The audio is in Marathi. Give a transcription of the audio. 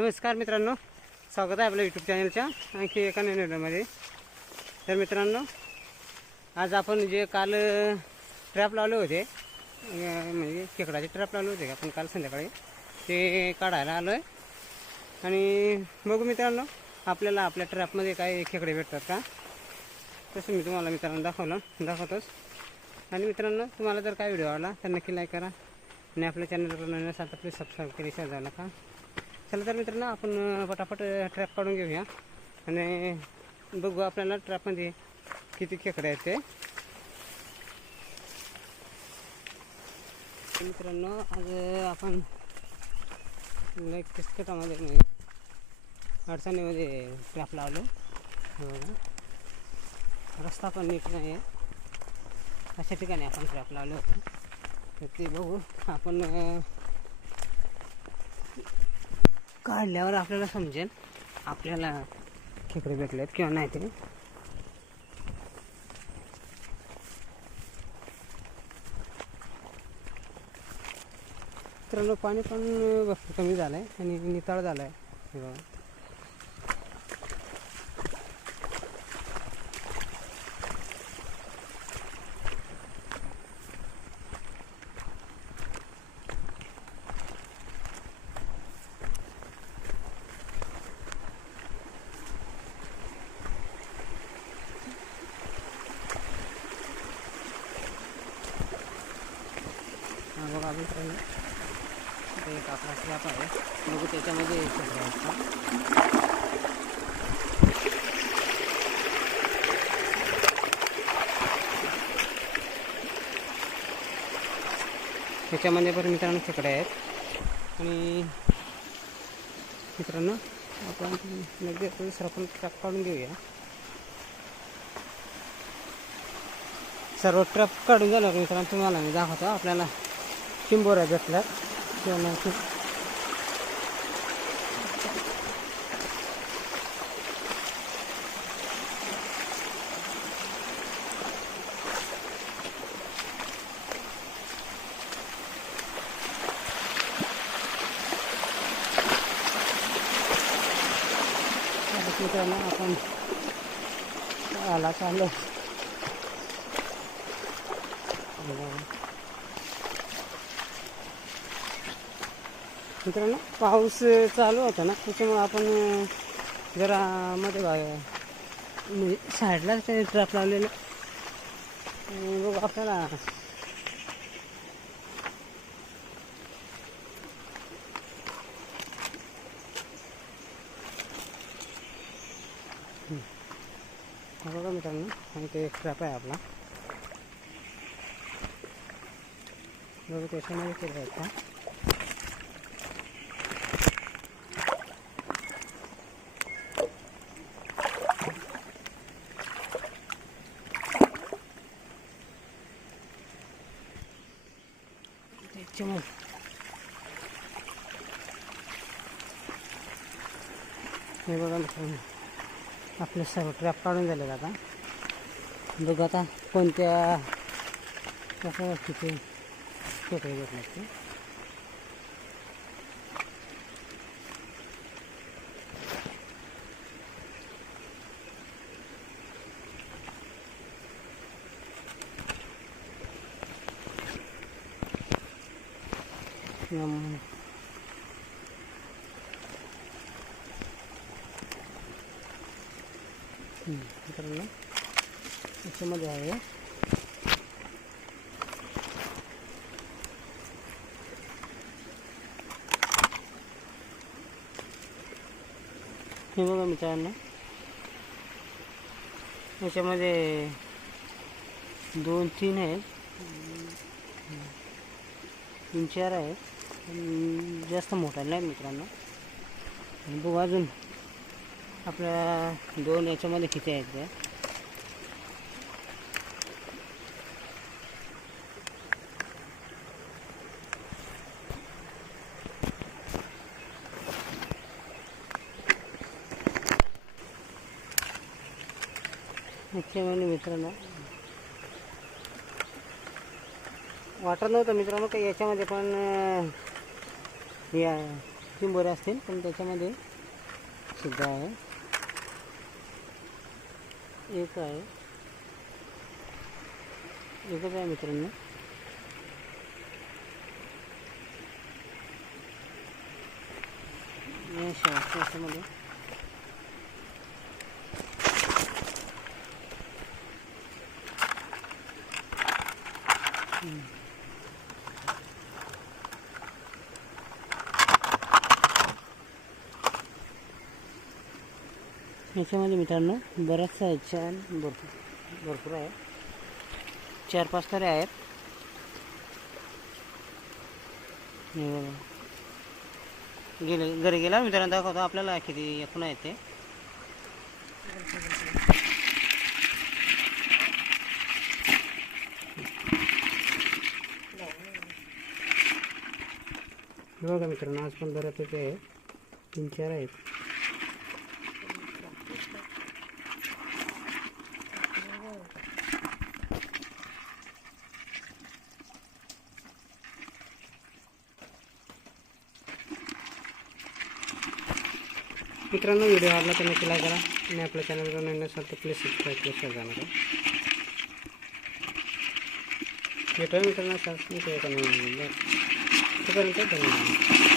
नमस्कार मित्रांनो स्वागत आहे आपल्या यूट्यूब चॅनलच्या आणखी एका निर्णयामध्ये तर मित्रांनो आज आपण जे काल ट्रॅप लावले होते म्हणजे खेकडाचे ट्रॅप लावले होते आपण काल संध्याकाळी ते काढायला आलो आहे आणि बघू मित्रांनो आपल्याला आपल्या ट्रॅपमध्ये काय खेकडे भेटतात का? तसं मी तुम्हाला मित्रांनो दाखवलं दाखवतोच. आणि मित्रांनो तुम्हाला जर काय व्हिडिओ आवडला तर नक्की लाईक करा. आणि आपल्या चॅनलवर नवीन असाल तर प्लीज सबस्क्राईब केल्याशिवाय जाऊ नका. चला तर मित्रांनो आपण पटापट ट्रॅप काढून घेऊया. आणि बघू आपल्याला ट्रॅपमध्ये किती खेकडे आहेत ते. मित्रांनो आज आपण लाईक किस्कटामध्ये अडचणीमध्ये ट्रॅप लावलो. हो रस्ता पण नीट नाही आहे अशा ठिकाणी आपण ट्रॅप लावलो होतो. तर ते बघू आपण काढल्यावर आपल्याला समजेल आपल्याला खेकडे आहेत किंवा नाही ते मित्रांनो पाणी पण कमी झालं आहे आणि नितळ झालं आहे हे बघा. हा मित्रांनो एक आपला स्लॅप आहे. बघू त्याच्यामध्ये खेकडे आहेत का त्याच्यामध्ये पण मित्रांनो खेकडे आहेत. आणि मित्रांनो आपण लगेच दुसरा आपण ट्रॅप काढून घेऊया. सर्व ट्रॅप काढून झाल्यावर मित्रांनो तुम्हाला मी दाखवतो. आपल्याला चिंबोऱ्या भेटल्यात किंवा नाही ते. आता मित्रांनो आपण आला मित्रांनो पाऊस चालू होता ना त्याच्यामुळं आपण जरा मध्ये भाग म्हणजे साईडला ते ट्रॅप लावलेलं. बघू आपल्याला. बघा मित्रांनो आणि ते एक ट्रॅप आहे आपला. बघू त्याच्यामध्ये केलं आहे. का त्याच्यामुळे हे बघा आपले सर्व ट्रॅप काढून झाले आता. बघा आता कोणत्या कसं तिथे खेकडे भेटणार ते. हम्म. मित्रांनो याच्यामध्ये आहे हे बघा मित्रांनो याच्यामध्ये दोन तीन आहेत तीन चार आहेत. पण जास्त मोठा नाही मित्रांनो. आणि बघू अजून आपल्या दोन याच्यामध्ये किती आहेत त्या. याच्यामध्ये मित्रांनो वाटत नव्हतं मित्रांनो काही याच्यामध्ये पण या तीन असतील पण त्याच्यामध्ये सुद्धा आहे. एक आहे. एकच आहे मित्रांनो. याच्यामध्ये Mm-hmm. याच्यामध्ये मित्रांनो बराचसा आहे छान भरपूर भरपूर आहे. चार पाच तरी आहेत. गेले घरी गेला मित्रांनो दाखवतो आपल्याला किती एकूण आहे ते. बघा मित्रांनो आज पण बऱ्यापैकी आहे. तीन चार आहेत. मित्रांनो व्हिडिओ आवडला तर नक्की लाईक करा. आणि आपल्या चॅनलवर नवीन असाल तर प्लीज सबस्क्राईब प्लस करा. नका भेटूया मित्रांनो शासनाच्या एका नवीन तोपर्यंत धन्यवाद.